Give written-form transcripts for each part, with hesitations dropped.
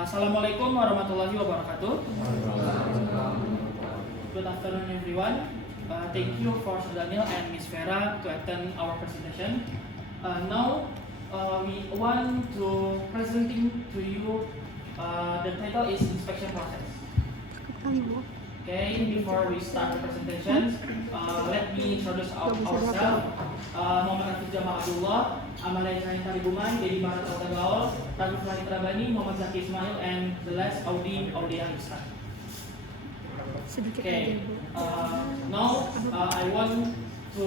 Assalamualaikum warahmatullahi wabarakatuh. Good afternoon everyone. Thank you for Sir Daniel and Miss Vera to attend our presentation. Now we want to presenting to you the title is inspection process. Okay, before we start the presentation, let me introduce ourselves. Muhammad Hafiz Jamal Abdullah, Amalia Sain Talibuman, Dedi Barat Gaul, Rabi Farid Rabani, Muhammad Zaki Ismail, and the last Audi Audia Ihsan. Okay, now I want to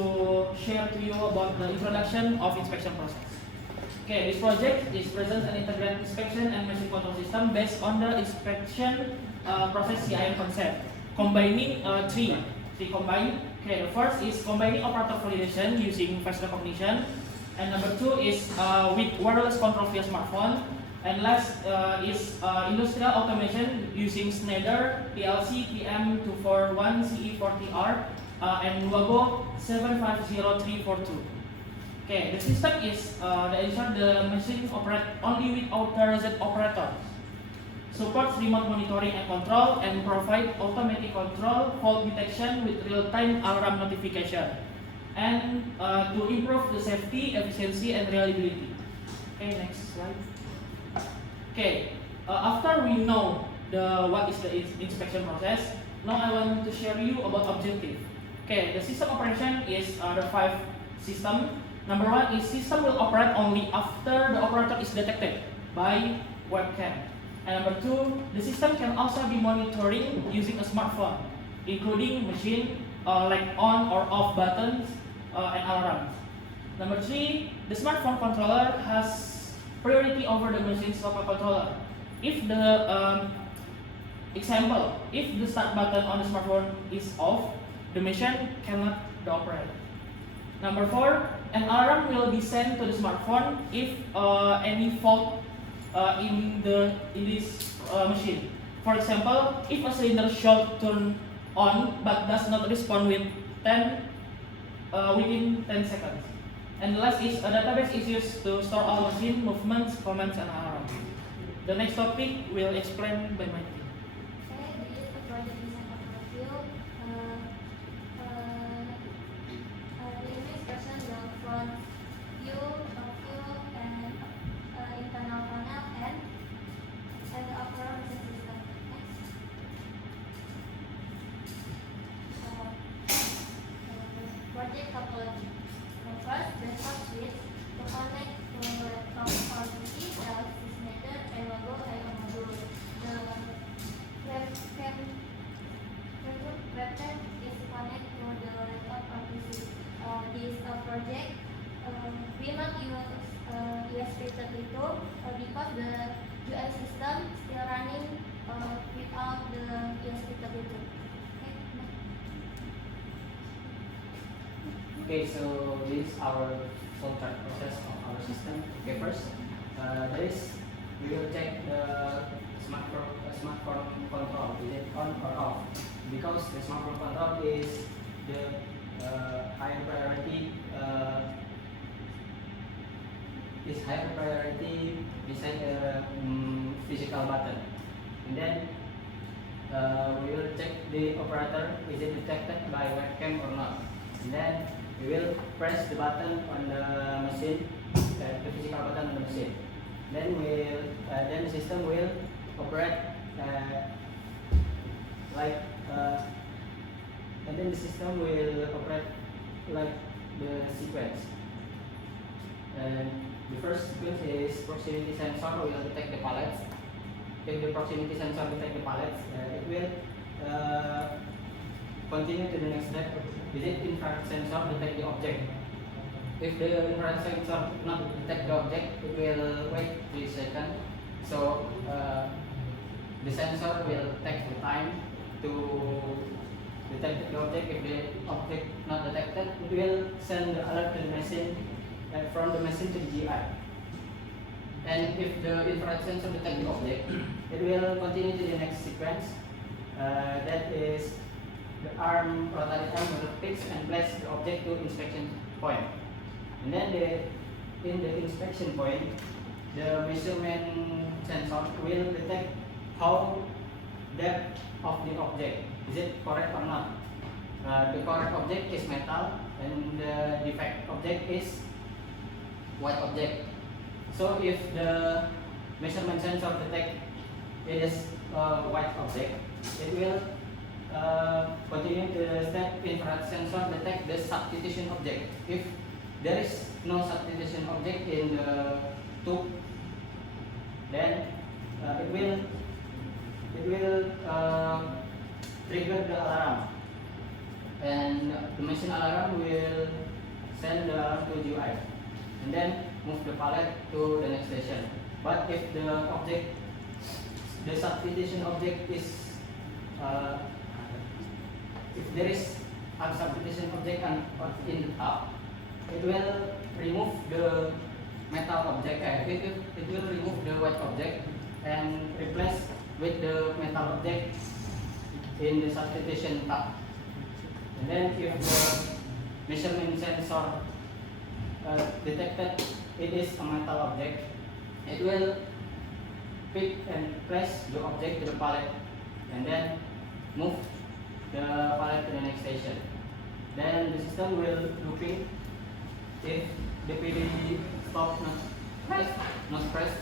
share to you about the introduction of inspection process. Okay, this project is presents an integrated inspection and machine control system based on the inspection process CIM concept, combining three combined. Okay, the first is combining operator validation using face recognition, and number two is with wireless control via smartphone, and last is industrial automation using Schneider PLC PM241CE40R and Wago 750342. Okay, the system is they ensure the machine operate only with authorized operators, supports remote monitoring and control, and provide automatic control, fault detection with real-time alarm notification, and to improve the safety, efficiency, and reliability. Okay, next slide. Okay, after we know what is the inspection process, now I want to share you about objective. Okay, the system operation is the 5 system. Number 1 is system will operate only after the operator is detected by webcam. And number 2, the system can also be monitoring using a smartphone, including machine like on or off buttons and alarms. Number 3, the smartphone controller has priority over the machine's local controller. If the if the start button on the smartphone is off, the machine cannot operate. Number 4, an alarm will be sent to the smartphone if any fault in this machine. For example, if a cylinder should turn on but does not respond within 10 seconds. And the last is a database is used to store all machine movements, commands, and alarms. The next topic will explain by my team. Okay, this is the project design overview. The image person the front view, top view, and internal panel, and the overall machine system. Next, project topology. First, desktop switch to connect to laptop or PC, Schneider, Wago, and module. The webcam is connected to the laptop or PC. This project we not use USB 32 because the UI system still running without the USB 32. Okay, so this is our full chart process of our system. Okay, first, we will check the smartphone control. Is it on or off? Because the smartphone control is the higher priority. Is higher priority beside the physical button, and then we will check the operator. Is it detected by webcam or not? And then we will press the button on the machine, the physical button on the machine. Then the system will operate and then the system will operate like the sequence. And the first sequence is proximity sensor will detect the pallets. If the proximity sensor detect the pallets, it will continue to the next step. Is it infrared sensor detect the object? If the infrared sensor not detect the object, it will wait 3 seconds. So the sensor will take the time to detect the object. If the object not detected, it will send the alert to the machine from the machine to the GI. And if the infrared sensor detect the object, it will continue to the next sequence. That is the rotary arm will fix and place the object to inspection point. And then in the inspection point, the measurement sensor will detect how depth of the object. Is it correct or not? The correct object is metal and the defect object is white object. So if the measurement sensor detect it is white object, it will continue the step infrared sensor detect the substitution object. If there is no substitution object in the tube, then it will trigger the alarm, and the machine alarm will send the alarm to GUI and then move the pallet to the next station. But if the substitution object is if there is a substitution object in the top, it will remove the metal object. It will remove the white object and replace with the metal object in the substitution tab. And then if the measurement sensor detected it is a metal object, it will pick and place the object to the pallet and then move the pallet to the next station. Then the system will looping if the PD stop not pressed.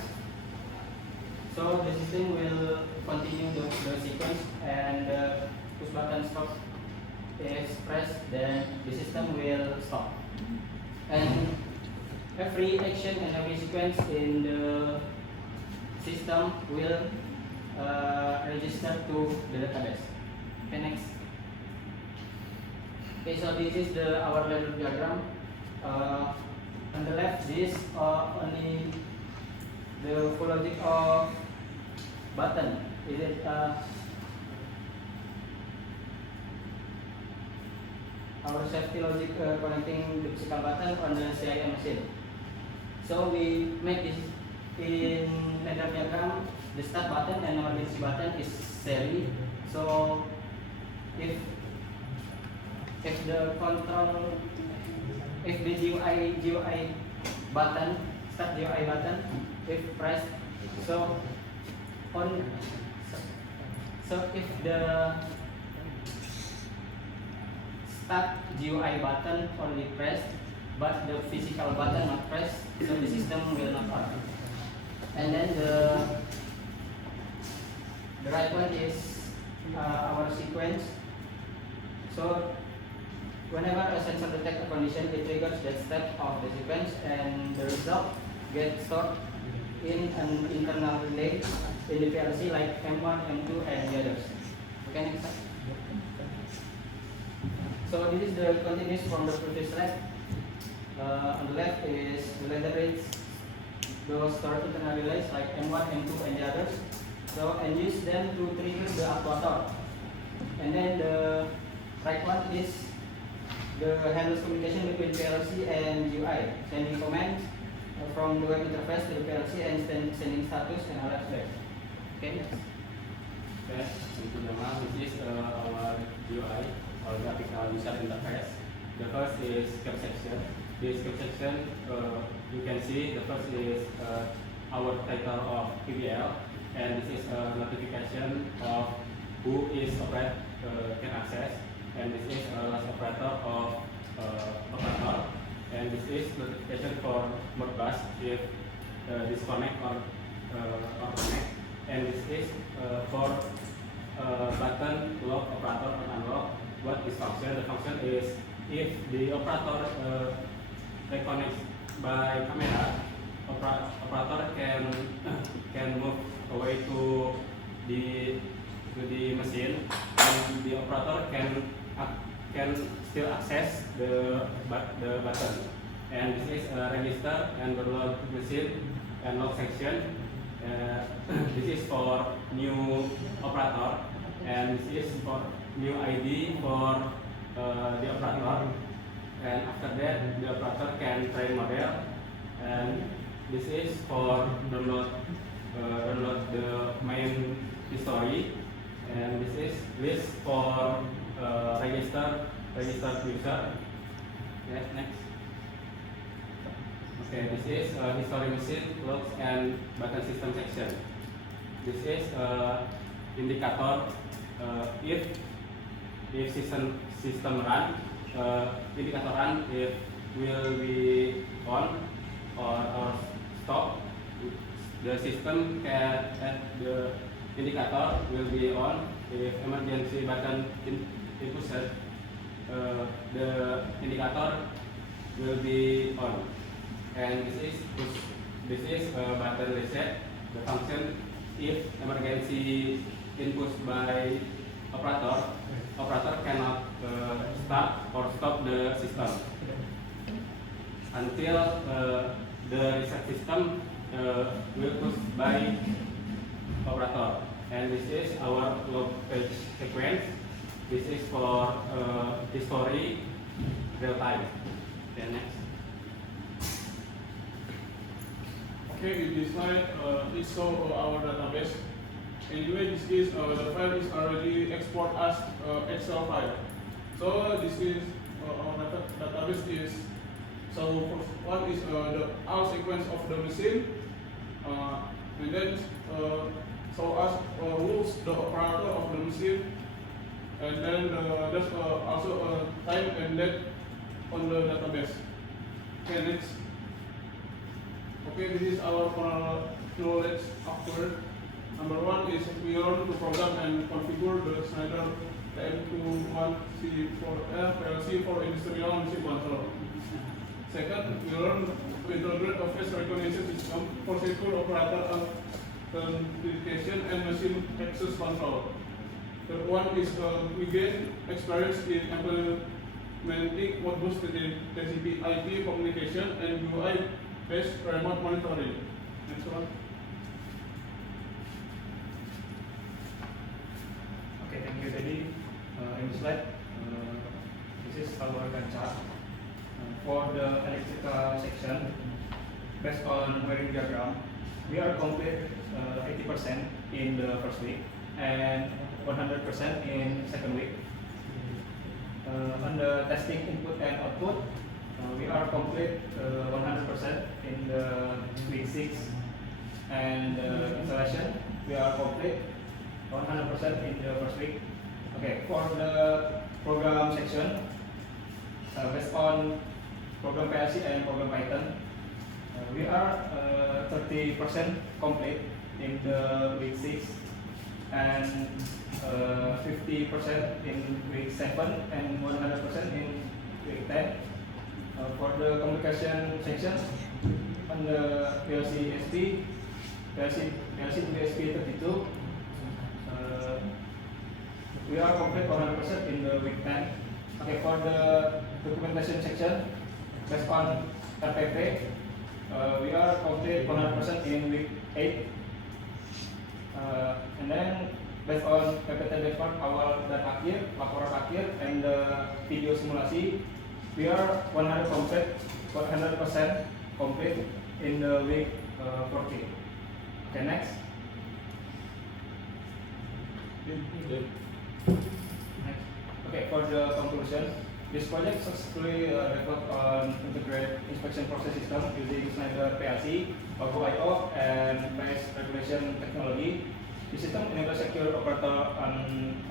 So the system will continue the sequence, and the push button stop is pressed, then the system will stop. And every action and every sequence in the system will register to the database. Okay, next. Okay, so this is our ladder diagram. On the left, this only the full logic of button. Is it our safety logic connecting the physical button on the CIM machine? So we make this in ladder diagram. The start button and emergency button is seri. So if the control, if the GUI button, start GUI button, if pressed, so if the start GUI button only pressed, but the physical button not pressed, so the system will not work. And then the right one is our sequence. So whenever a sensor detects a condition, it triggers that step of the sequence, and the result gets stored in an internal relay in the PLC like M1, M2, and the others. Okay, next slide. So this is the continuous from the previous slide. On the left is the ladder rates, those stored internal relays like M1, M2, and the others. So and use them to trigger the actuator. And then the right one is the handles communication between PLC and UI, sending commands from the web interface to the PLC and sending status and alert flags. Okay, next. Okay, this is our UI, or graphical user interface. The first is cap section. This cap section, you can see the first is our title of PBL, and this is a notification of who is operator can access, and this is a last operator of operator, and this is notification for Modbus if disconnect or connect, and this is for button lock operator or unlock. What is function? The function is if the operator reconnects by camera, operator can move away to the machine, and the operator can still access the button. And this is register and download machine and log section. This is for new operator, and this is for new ID for the operator. And after that, the operator can train model, and this is for download the main history, and this is list for register user. Okay, next. Okay, this is history machine, logs, and button system section. this is indicator if system run, indicator run if will be on or stop. The system can the indicator will be on if emergency button input the indicator will be on, and this is button reset, the function if emergency input by operator cannot start or stop the system until the reset system will push by operator. And this is our log page sequence. This is for history real time. Okay, next. Okay, in this slide, it shows our database. Anyway, this is the file is already export as Excel file. So this is our database is. So first one is the all sequence of the machine, and then show us who's the operator of the machine, and then there's also time and date on the database. Okay, next. Okay, this is our knowledge after. Number one is we learn to program and configure the Schneider TM21C4F PLC for industrial machine control. Second, we learn to integrate a face recognition system for secure operator authentication and machine access control. Third one is we gain experience in implementing Modbus TCP/IP communication and UI-based remote monitoring. Next one. Okay, thank you, Teddy. In the slide, this is our Gantt chart. For the electrical section, based on wiring diagram, we are complete 80% in the first week and 100% in second week. On the testing input and output, we are complete 100% in the week 6, and installation we are complete 100% in the first week. Okay, for the program section, based on program PLC and program Python, we are 30% complete in the week 6 and 50% in week 7 and 100% in week 10. For the communication section, on the PLC SP, PLC to SP32, we are complete 100% in the week 10. Okay, for the documentation section, based on RPP, we are complete 100% in week 8. And then based on PPT dashboard awal dan akhir, laporan akhir, and the video simulasi, we are 100% complete in the week 14. Okay, next. Next. Okay, for the conclusion, this project successfully developed on integrated inspection process system using Schneider PLC, OIO, and face recognition technology. The system enables secure operator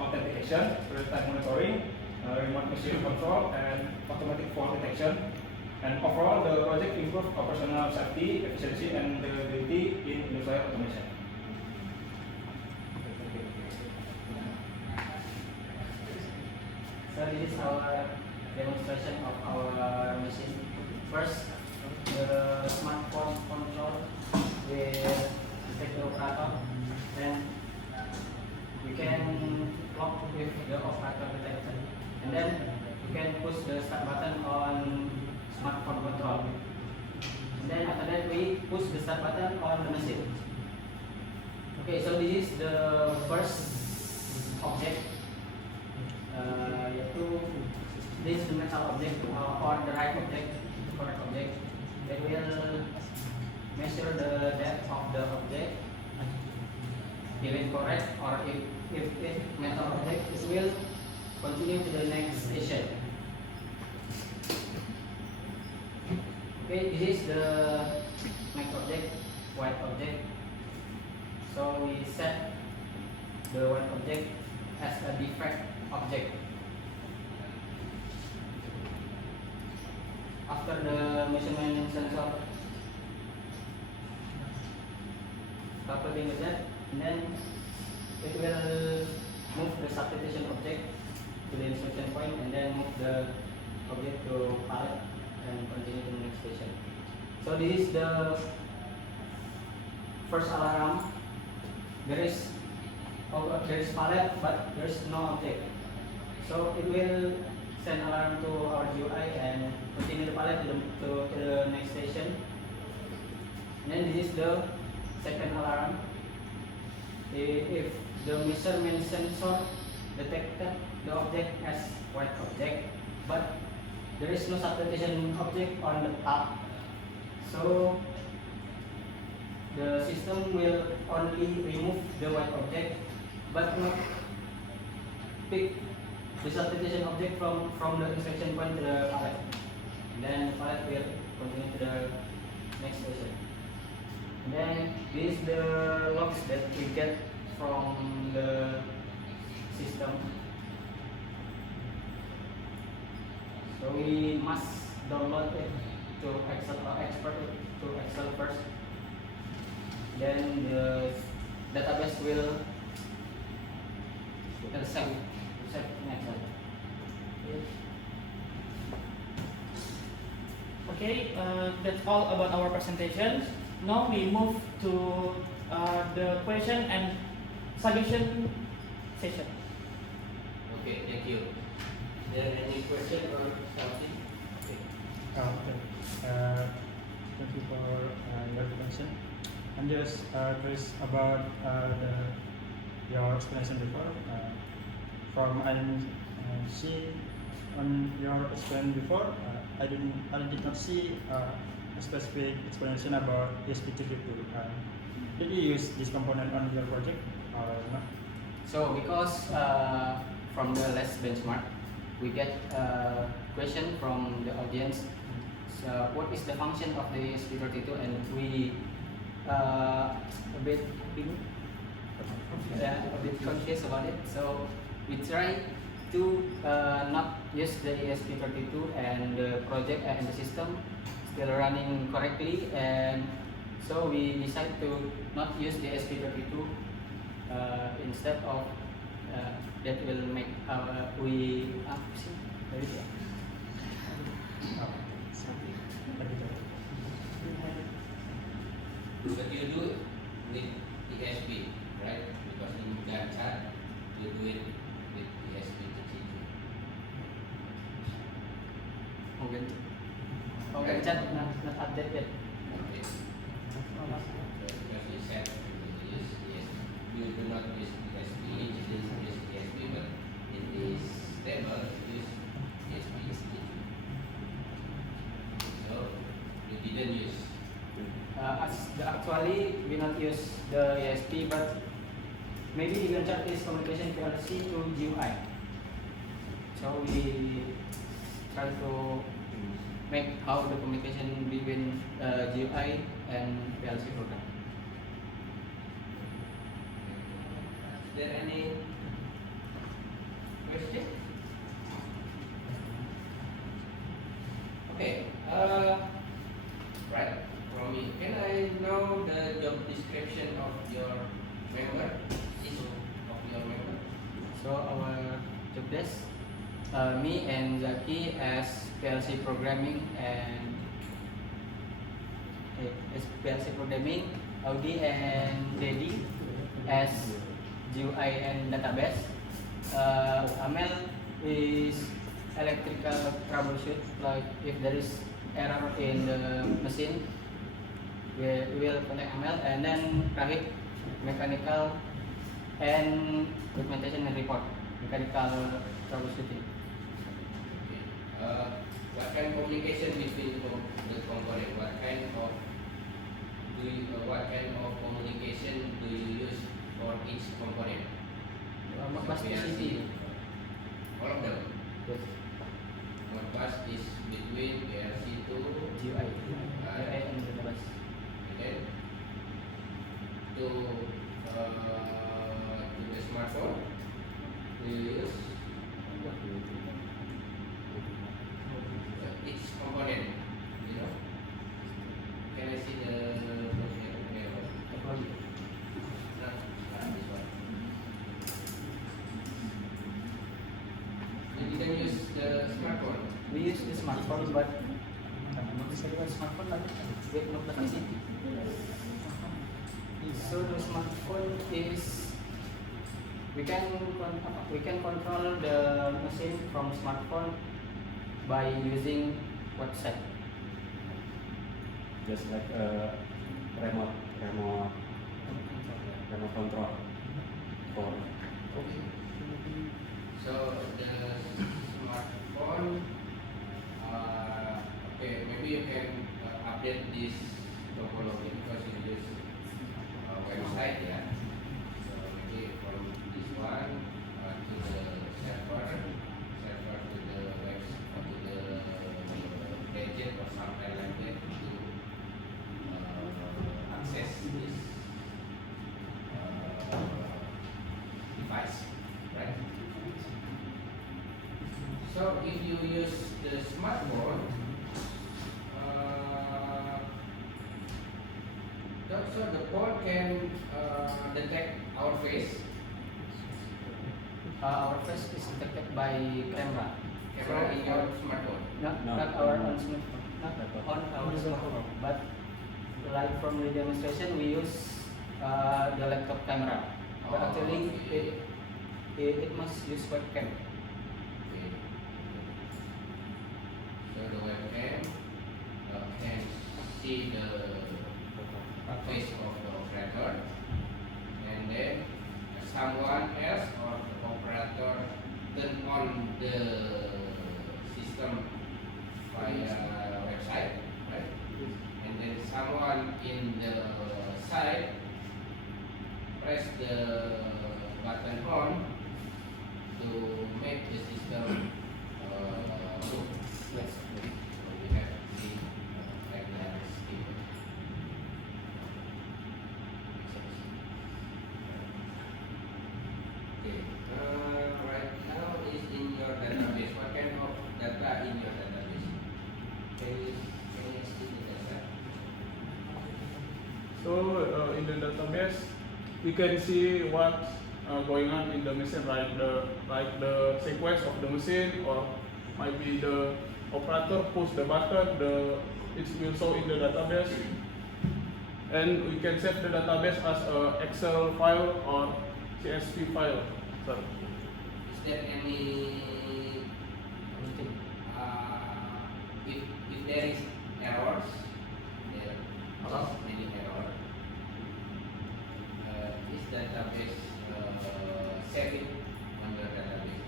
authentication, real-time monitoring, remote machine control, and automatic fault detection. And overall, the project improved operational safety, efficiency, and reliability in industrial automation. So this is our demonstration of our machine. First, the smartphone control with sector operator. Then we can clock with the operator detection, and then you can push the start button on smartphone control. And then after that we push the start button on the machine. Okay, so this is the first object. This is the metal object or the right object, the correct object. Then we'll measure the depth of the object. If it's correct, or if it's metal object, it will continue to the next station. Okay, this is the next object, white object. So So we set the white object as a defect object. After the measurement sensor coupled with that, and then it will move the substitution object to the inspection point and then move the object to pallet and continue to the next station. So this is the first alarm. There is pallet, but there is no object. So it will send alarm to our GUI and continue the pallet to the next station. And then this is the second alarm. If the measurement sensor detected the object as white object, but there is no substitution object on the top, so the system will only remove the white object but not pick the substitution object from the inspection point to the pallet. And then the pallet will continue to the next station. And then this is the logs that we get from the system. So we must download it to Excel or export it to Excel first. Then the database will save in Excel. Okay, that's all about our presentations. Now we move to the question and solution session. Okay, thank you. Is there any question or something? Okay. Okay. Thank you for your explanation. I'm just curious about your explanation before. From I see on your explanation before, I did not see a specific explanation about ESP32. Did you use this component on your project or not? So because from the last benchmark, we get a question from the audience. So what is the function of the ESP32? And we a bit confused about it. So we try to not use the ESP32, and the project and the system still running correctly, and so we decide to not use the ESP32 instead of that will make we But you do with ESP, right? Because in Gantt chart, you do it with ESP32. Okay, chat not update yet. Okay. Because you said you use ESP. You do not use ESP, you use ESP, but in this table, you use ESP32. So, you didn't use. Actually, we not use the ESP, but maybe the Gantt chart is communication PLC to GUI. So we try to make how the communication between GUI and PLC program. Is there any question? Okay. Right. Romy, can I know the job description of your member? Of your member? So our job desk, me and Zaki as PLC programming and as PLC programming, Audi and Dedi as GUI and database. Amel is electrical troubleshoot, like if there is error in the machine, we will connect Amel, and then Rahid mechanical and documentation and report, mechanical troubleshooting. Okay. What kind of communication between the component? What kind of communication do you use for each component? Bus TCP. All of them. Yes. What bus is between PLC to GUI and database. and then to to the smartphone, we use each component. You know, can I see the this one. You can use the smartphone. We use the smartphone, but bisa dengan smartphone lagi. Web aplikasi. So the smartphone is we can control the machine from smartphone by using website. Just like a remote control for So the smartphone, okay, maybe you can update this topology because you use website, yeah. So maybe from this one to the server to the web to the gadget or something like that to access this device, right? So if you use the smartphone, so the phone can detect our face. Our face is detected by camera. Camera in your smartphone. Not No. our own smartphone. Not on our smartphone. But like from the demonstration, we use the laptop camera. But Oh, actually, okay. it must use webcam. Okay. So the webcam can see the face of the operator, and then someone else or the operator turn on the system via website, right? And then someone in the side press the button on to make the system move. Yes. So we have to see like that scheme. Okay. Right now is in your database. What kind of data in your database? Can you explain the data? So in the database, we can see what's going on in the machine, right? The sequence of the machine, or might be the operator push the button, it will show in the database, and we can save the database as a Excel file or CSV file. So, Is there any if there is errors, there is any error, is database save it on your database?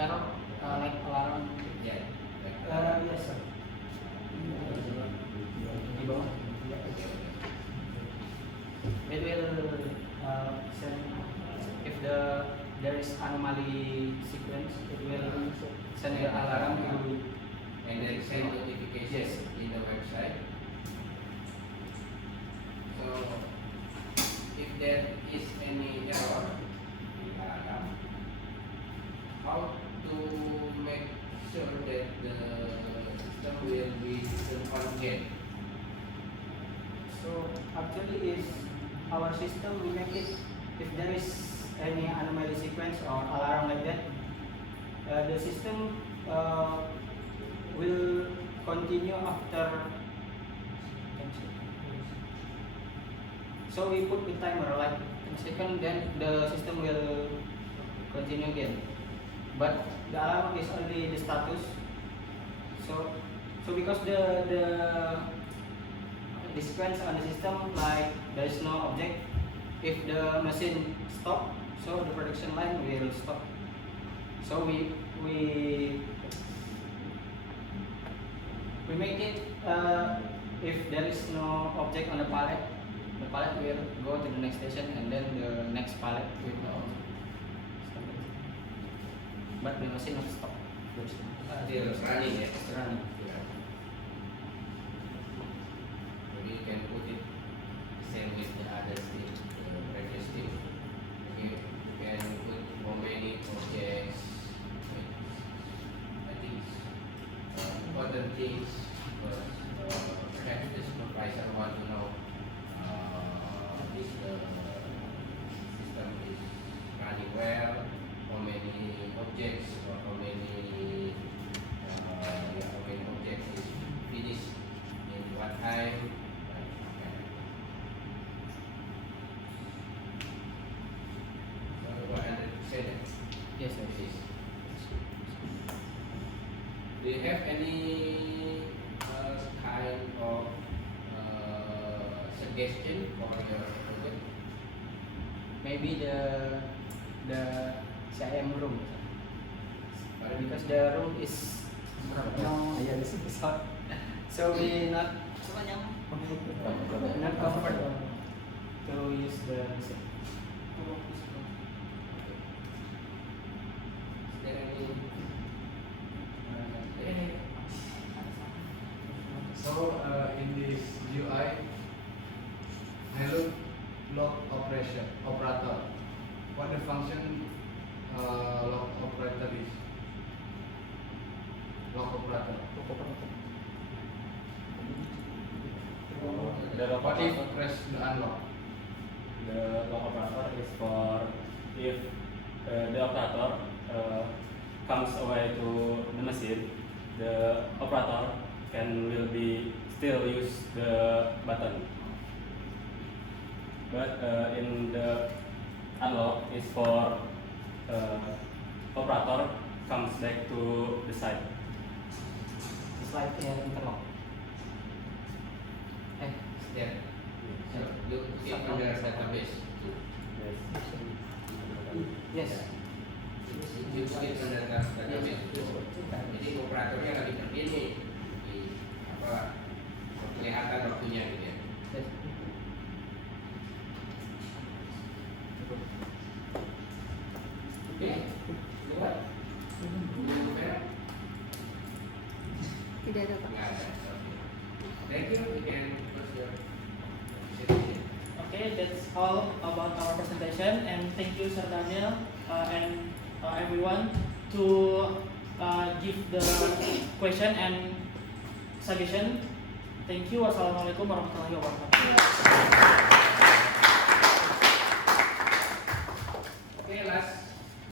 Error, like alarm. Yeah. Like, Yes, sir. Di bawah. It will send if there is anomaly sequence. It will send the alarm to. and then send notification Yes. in the website. So if there is any error, how to make sure that the system will be turned on again? So actually, is our system we make it if there is any anomaly sequence or alarm like that, the system will continue after. So we put the timer like 10 seconds, then the system will continue again. But the alarm is only the status. So because the sequence on the system, like there is no object, if the machine stop, so the production line will stop. So we make it if there is no object on the pallet will go to the next station, and then the next pallet will go. But the machine will stop. Still running, yeah. It's running. Maybe you can put it same with things because perhaps the supervisor want to know if the system is running well, how many objects or how many objects is finished in what time. So 100%. Yes, sir. This is. Do you have any kind of suggestion for your project? Maybe the CIM room, Pardon? because the room is short, so we not comfort to use the machine. Is there any? So in this GUI, hello log operator. What the function log operator is? Log operator. The log What if operator, press the unlock? the log operator is for if the operator comes away to the machine, the operator will be still use the button. But in the unlock is for operator comes back to the site. It's like interlock. Is there? So you keep on the database. Yes. You keep on the database. Jadi operatornya lagi pergi nih di apa kelihatan waktunya gitu ya. Yes. Oke, lewat. Tidak ada Pak. Nggak ada. Oke. Thank you. You can close your presentation. Okay, that's all about our presentation, and thank you, Sir Daniel, and everyone to give the question and suggestion. Thank you. Wassalamualaikum warahmatullahi wabarakatuh. Okay, last